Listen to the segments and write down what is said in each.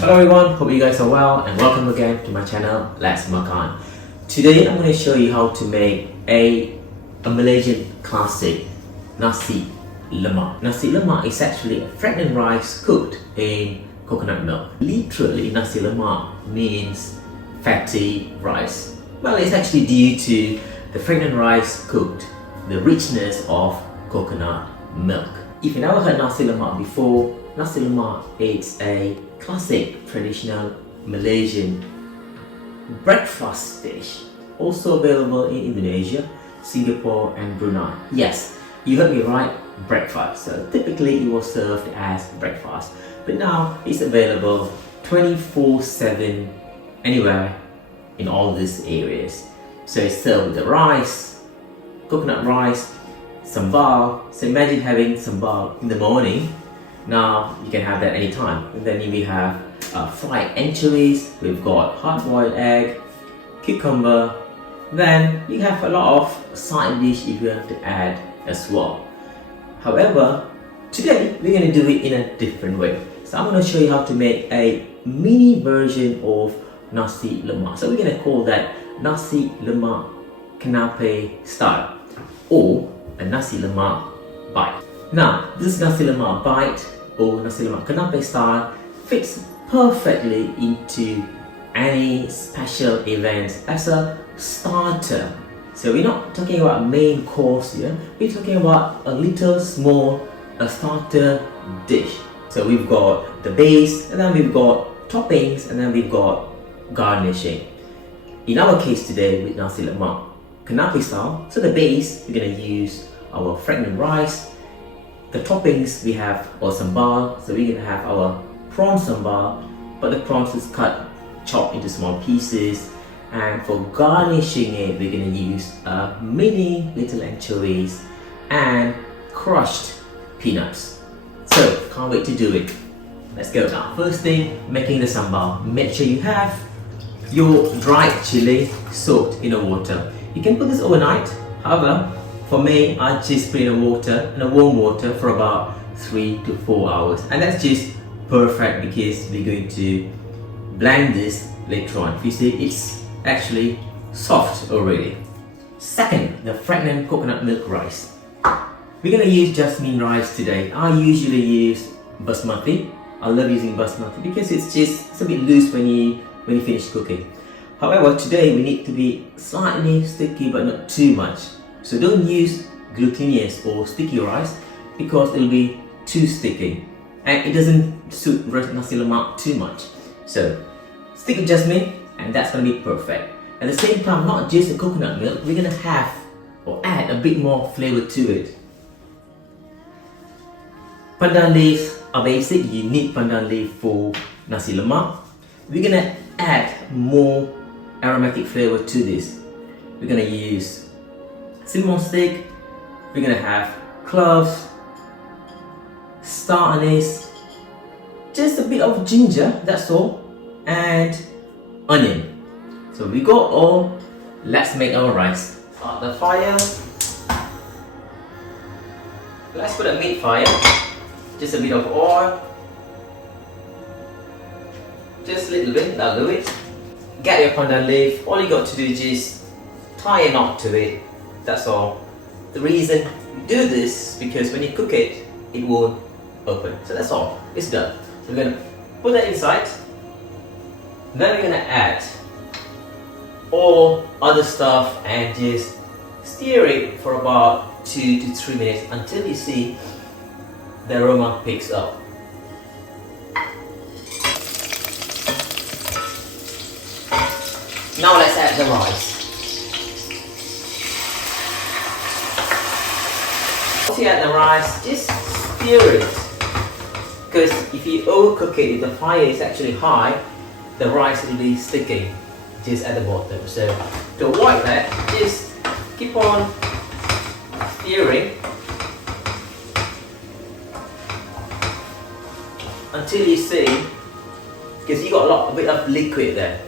Hello everyone, hope you guys are well and welcome again to my channel Let's Makan. Today I'm going to show you how to make a Malaysian classic Nasi Lemak. Nasi Lemak is actually a fragrant rice cooked in coconut milk. Literally, Nasi Lemak means fatty rice. Well, it's actually due to the fragrant rice cooked, the richness of coconut milk. If you never heard Nasi Lemak before, Nasi Lemak is a classic traditional Malaysian breakfast dish, also available in Indonesia, Singapore and Brunei. Yes, you heard me right, breakfast. So typically it was served as breakfast, but now it's available 24/7 anywhere in all these areas. So it's served with the rice, coconut rice, sambal. So imagine having sambal in the morning. Now you can have that anytime. And then we have fried anchovies, we've got hard-boiled egg, cucumber. Then you have a lot of side dish if you have to add as well. However, today we're going to do it in a different way. So I'm going to show you how to make a mini version of Nasi Lemak. So we're going to call that Nasi Lemak Canapé style or a Nasi Lemak bite. Now, this Nasi Lemak bite or Nasi Lemak Canapé style fits perfectly into any special events as a starter. So we're not talking about main course here, we're talking about a little small starter dish. So we've got the base, and then we've got toppings, and then we've got garnishing. In our case today with Nasi Lemak Canapé style, so the base, we're going to use our fragrant rice. The toppings we have our sambal, so we're gonna have our prawn sambal, but the prawns is chopped into small pieces. And for garnishing it, we're gonna use mini little anchovies and crushed peanuts. So can't wait to do it. Let's go now. First thing, making the sambal. Make sure you have your dried chili soaked in the water. You can put this overnight. However, for me, I just put in the warm water for about 3 to 4 hours, and that's just perfect because we're going to blend this later on. If you see, it's actually soft already. Second, the fragrant coconut milk rice. We're gonna use jasmine rice today. I usually use basmati. I love using basmati because it's a bit loose when you finish cooking. However, today we need to be slightly sticky but not too much. So don't use glutinous or sticky rice because it'll be too sticky and it doesn't suit Nasi Lemak too much. So stick with jasmine and that's going to be perfect. At the same time, not just the coconut milk, we're going to have or add a bit more flavor to it. Pandan leaves are basic, you need pandan leaf for Nasi Lemak. We're going to add more aromatic flavor to this. We're going to use cinnamon stick, we're gonna have cloves, star anise, just a bit of ginger, that's all, and onion. So we got all, let's make our rice. Start the fire. Let's put a meat fire, just a bit of oil, just a little bit, that'll do it. Get your pandan leaf, all you got to do is just tie a knot to it. That's all. The reason you do this is because when you cook it, it won't open. So that's all. It's done. So we're going to put that inside. Then we're going to add all other stuff and just stir it for about 2 to 3 minutes until you see the aroma picks up. Now let's add the rice. Once you add the rice, just stir it, because if you overcook it, if the fire is actually high, the rice will be sticking just at the bottom. So to avoid that, just keep on stirring until you see, because you got a bit of liquid there.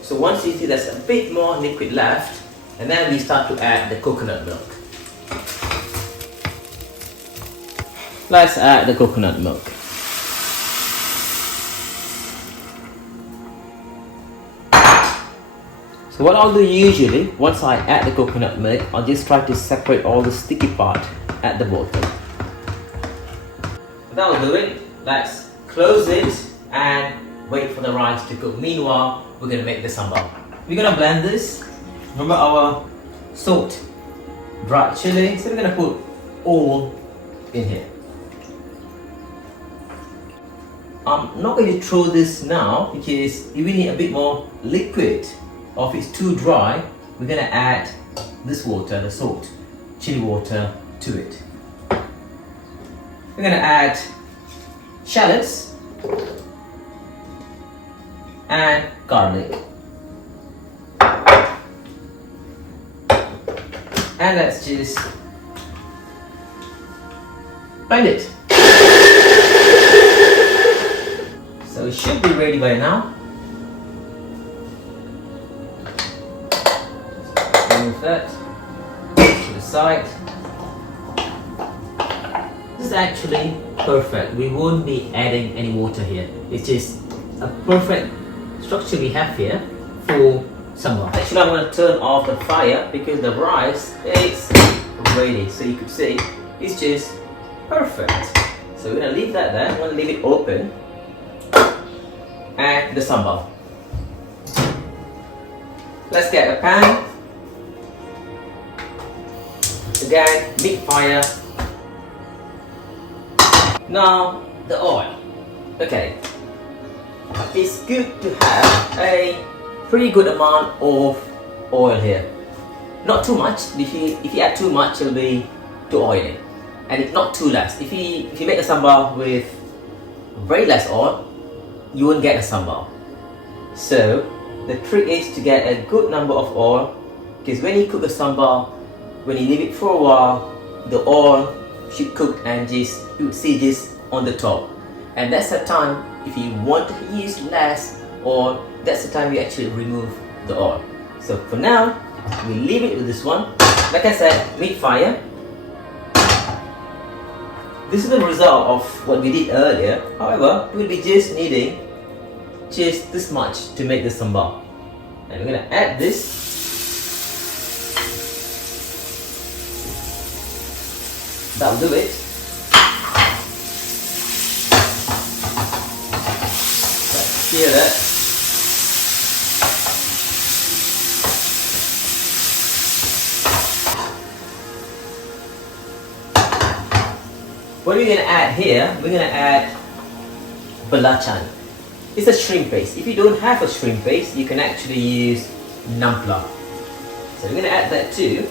So once you see there's a bit more liquid left, and then we start to add the coconut milk. Let's add the coconut milk. So what I'll do usually, once I add the coconut milk, I'll just try to separate all the sticky part at the bottom. That'll do it. Let's close it and wait for the rice to cook. Meanwhile, we're gonna make the sambal. We're gonna blend this. Remember our salt, dried chili, so we're gonna put all in here. I'm not going to throw this now because if we need a bit more liquid, or if it's too dry, we're gonna add this water, the salt, chili water, to it. We're gonna add shallots and garlic. And let's just blend it. So it should be ready by now. Remove that to the side. This is actually perfect. We won't be adding any water here. It's just a perfect structure we have here for sambal. Actually, I'm going to turn off the fire because the rice is ready. So you could see it's just perfect. So we're going to leave that there. I'm going to leave it open. And the sambal. Let's get a pan. Again, big fire. Now the oil. Okay, it's good to have a pretty good amount of oil here. Not too much. If you add too much, it'll be too oily, and it's not too less. If you make a sambal with very less oil, you won't get a sambal. So the trick is to get a good number of oil, because when you cook a sambal, when you leave it for a while, the oil should cook and just you would see this on the top. And that's the time, if you want to use less oil, that's the time you actually remove the oil. So for now, we leave it with this one. Like I said, mid-fire. This is the result of what we did earlier. However, we'll be just needing just this much to make the sambal. And we're going to add this. That'll do it. Let's hear that. What are we going to add here? We're going to add belacan. It's a shrimp paste. If you don't have a shrimp paste, you can actually use nampla. So we're going to add that too.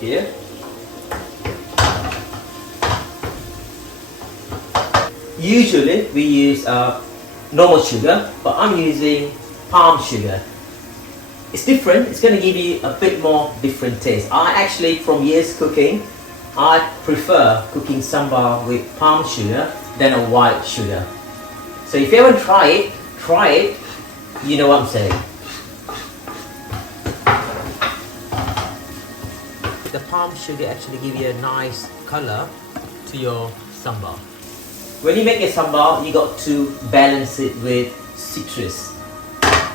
Here. Usually we use normal sugar, but I'm using palm sugar. It's different. It's going to give you a bit more different taste. I actually, from years cooking, I prefer cooking sambal with palm sugar than a white sugar. So if you haven't tried it, try it. You know what I'm saying. The palm sugar actually gives you a nice color to your sambal. When you make a sambal, you got to balance it with citrus.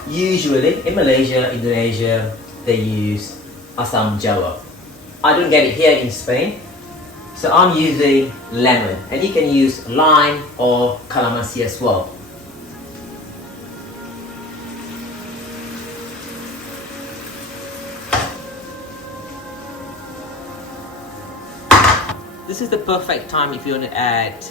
Usually in Malaysia, Indonesia, they use asam jawa. I don't get it here in Spain, so I'm using lemon, and you can use lime or calamansi as well. This is the perfect time if you want to add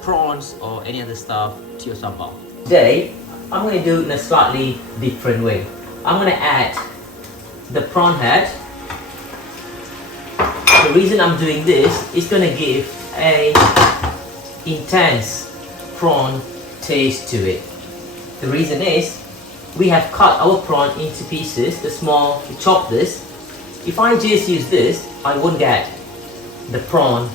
prawns or any other stuff to your sambal. Today, I'm going to do it in a slightly different way. I'm going to add the prawn head. The reason I'm doing this is going to give a intense prawn taste to it. The reason is we have cut our prawn into pieces, the small, we chop this. If I just use this, I won't get the prawn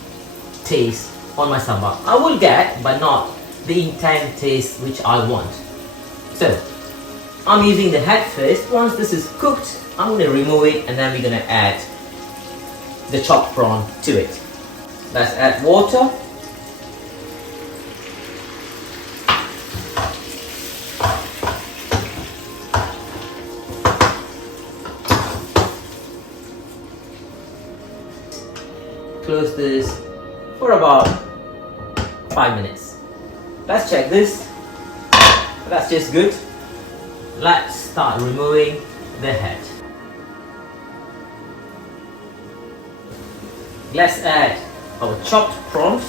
taste on my sambal. I will get, but not the intense taste which I want. So I'm using the head first. Once this is cooked, I'm going to remove it, and then we're going to add the chopped prawn to it. Let's add water. close this for about 5 minutes. Let's check this. That's just good. Let's start removing the head. Let's add our chopped prawns.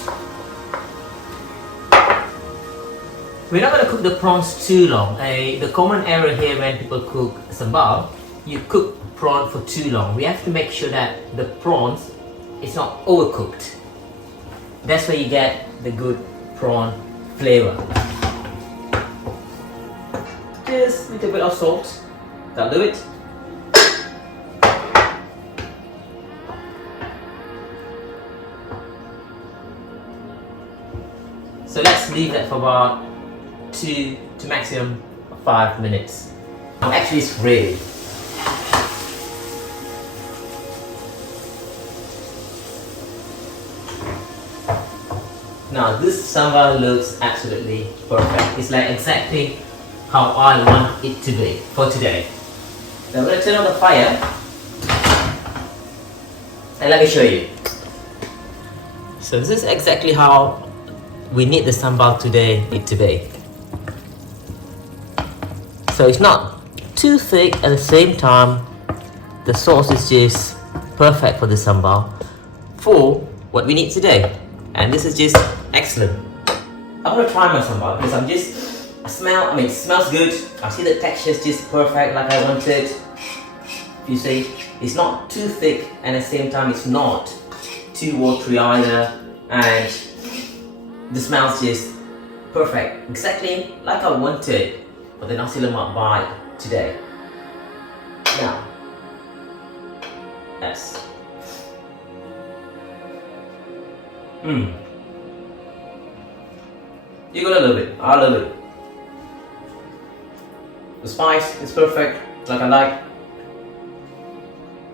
We're not going to cook the prawns too long. The common error here when people cook sambal, you cook prawn for too long. We have to make sure that the prawns is not overcooked. That's where you get the good prawn flavor. Just a little bit of salt. That'll do it. So let's leave that for about 2 to maximum 5 minutes. Now actually it's ready. Now this sambal looks absolutely perfect. It's like exactly how I want it to be for today. Now I'm going to turn on the fire and let me show you. So this is exactly how we need the sambal today to be. So it's not too thick, at the same time the sauce is just perfect for the sambal for what we need today, and this is just excellent. I'm gonna try my sambal because it smells good. I see the texture is just perfect like I wanted. You see, it's not too thick and at the same time it's not too watery either, and the smell's just perfect, exactly like I wanted for the nasi lemak bite today. Now, yes. You're gonna love it. I love it. The spice is perfect, like I like.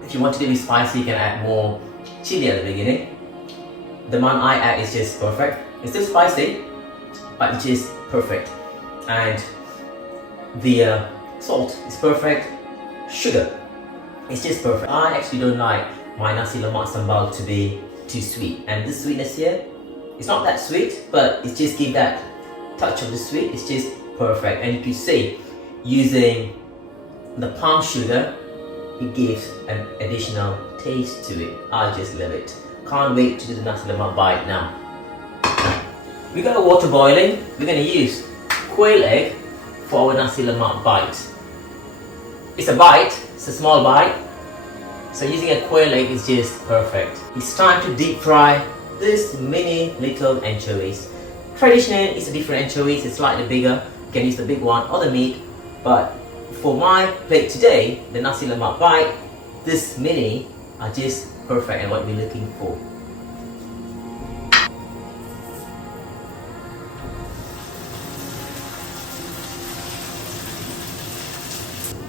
If you want it to be spicy, you can add more chili at the beginning. The one I add is just perfect. It's still spicy, but it's just perfect. And the salt is perfect. Sugar, it's just perfect. I actually don't like my nasi lemak sambal to be too sweet, and this sweetness here, it's not that sweet, but it just gives that touch of the sweet. It's just perfect, and you can see using the palm sugar, it gives an additional taste to it. I just love it. Can't wait to do the nasi lemak bite now. We got the water boiling. We're going to use quail egg for our nasi lemak bite. It's a bite, it's a small bite, so using a quail egg is just perfect. It's time to deep fry this mini little anchovies. Traditionally, it's a different anchovies, it's slightly bigger. You can use the big one or the meat, but for my plate today, the nasi lemak bite, this mini are just perfect and what we're looking for.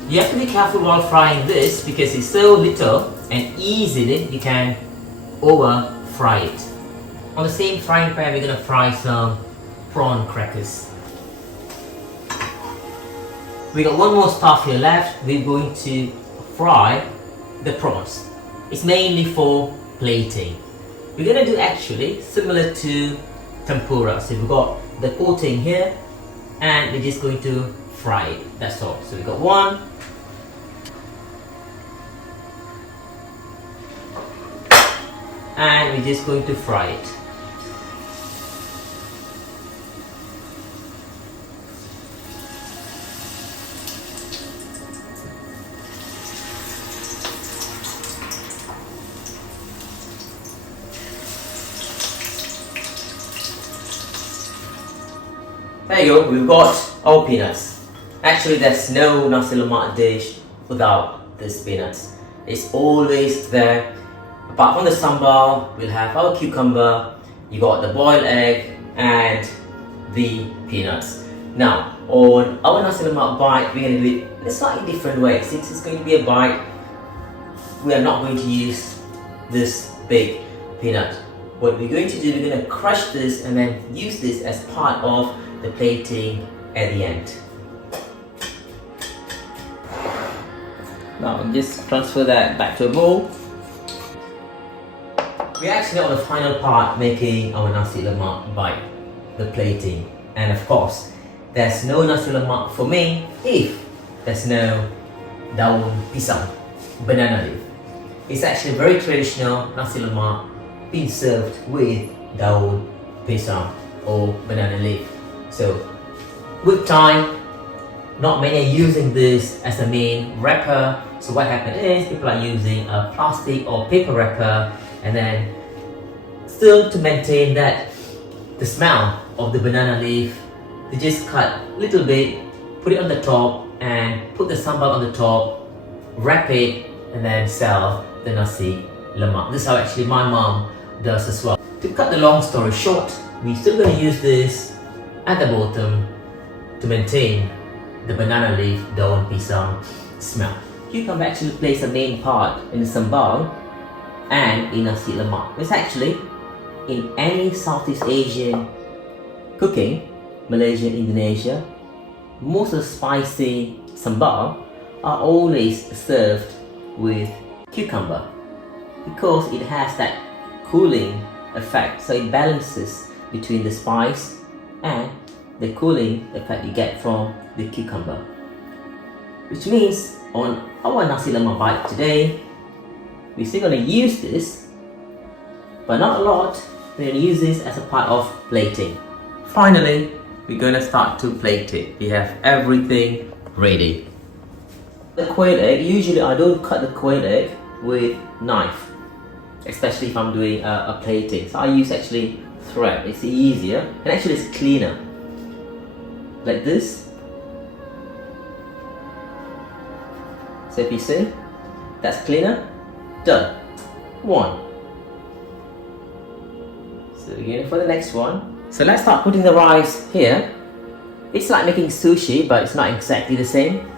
You have to be careful while frying this because it's so little and easily you can over fry it. On the same frying pan, we're going to fry some prawn crackers. We got one more stuff here left. We're going to fry the prawns. It's mainly for plating. We're going to do actually similar to tempura. So we've got the coating here and we're just going to fry it. That's all. So we've got one. And we're just going to fry it. There you go, we've got our peanuts. Actually, there's no nasi lemak dish without these peanuts. It's always there. Apart from the sambal, we'll have our cucumber, you got the boiled egg and the peanuts. Now, on our nasi lemak bite, we're going to do it in a slightly different way. Since it's going to be a bite, we are not going to use this big peanut. What we're going to do, we're going to crush this and then use this as part of the plating at the end. Now, just transfer that back to a bowl. We're actually on the final part making our nasi lemak bite, the plating. And of course, there's no nasi lemak for me if there's no daun pisang, banana leaf. It's actually very traditional nasi lemak being served with daun pisang or banana leaf. So with time, not many are using this as a main wrapper. So what happened is people are using a plastic or paper wrapper, and then still to maintain that the smell of the banana leaf, they just cut a little bit, put it on the top and put the sambal on the top, wrap it, and then sell the nasi lemak. This is how actually my mom does as well. To cut the long story short, we're still going to use this at the bottom to maintain the banana leaf daun pisang smell. Cucumber actually plays a main part in the sambal and in nasi lemak. It's actually in any Southeast Asian cooking, Malaysia, Indonesia, most of the spicy sambal are always served with cucumber because it has that cooling effect. So it balances between the spice and the cooling effect you get from the cucumber. Which means on our nasi lemak bite today, we're still going to use this, but not a lot. We're going to use this as a part of plating. Finally, we're going to start to plate it. We have everything ready. The quail egg, usually I don't cut the quail egg with knife, especially if I'm doing a plating. So I use actually thread. It's easier and actually it's cleaner. Like this. So if you see, that's cleaner. Done. One. So we're going for the next one. So let's start putting the rice here. It's like making sushi, but it's not exactly the same.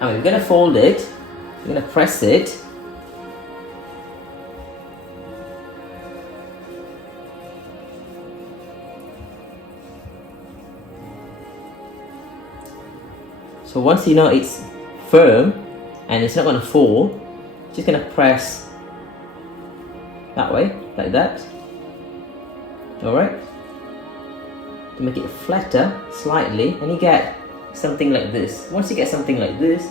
And we're going to fold it. We're going to press it. So once you know it's firm and it's not going to fall, just going to press that way, like that. Alright? To make it flatter slightly, and you get something like this. Once you get something like this,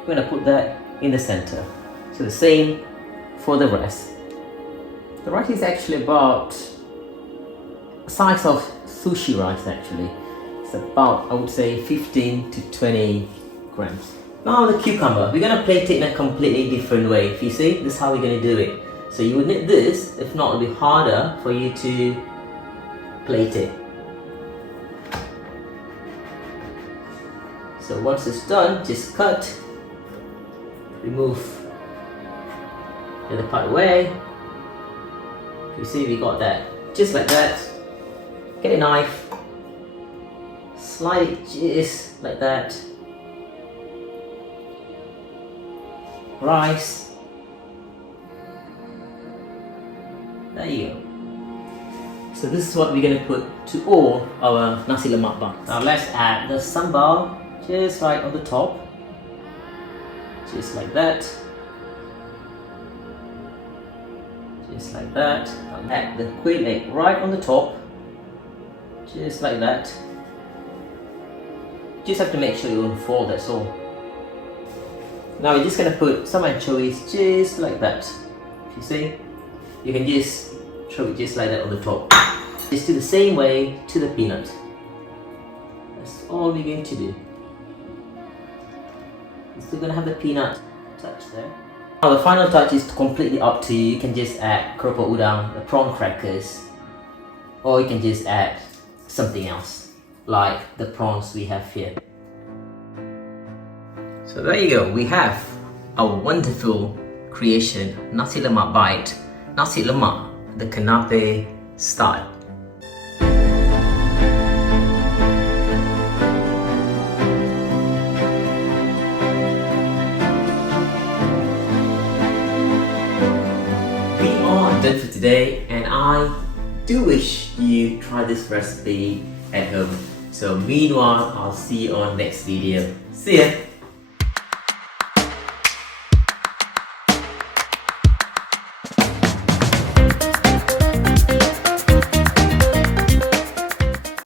we're going to put that in the center. So the same for the rest. The rice is actually about the size of sushi rice actually. It's about, I would say, 15 to 20 grams. Now the cucumber, we're going to plate it in a completely different way. If you see, this is how we're going to do it. So you would need this, if not it would be harder for you to plate it. So once it's done, just cut, remove the other part away. You see we got that, just like that. Get a knife, slide it just like that. Rice. There you go. So this is what we're going to put to all our nasi lemak bites. Now let's add the sambal just right on the top. Just like that. Just like that. I'll add the quail egg right on the top. Just like that. Just have to make sure you don't fall, that's all. Now we're just going to put some anchovies just like that. You see? You can just throw it just like that on the top. Just do the same way to the peanut. That's all we're going to do. You're still going to have the peanut touch there. Now the final touch is completely up to you. You can just add keropok udang, the prawn crackers, or you can just add something else, like the prawns we have here. So there you go, we have our wonderful creation, nasi lemak bite, nasi lemak, the Canape style. We are done for today, and I do wish you try this recipe at home. So meanwhile, I'll see you on next video. See ya!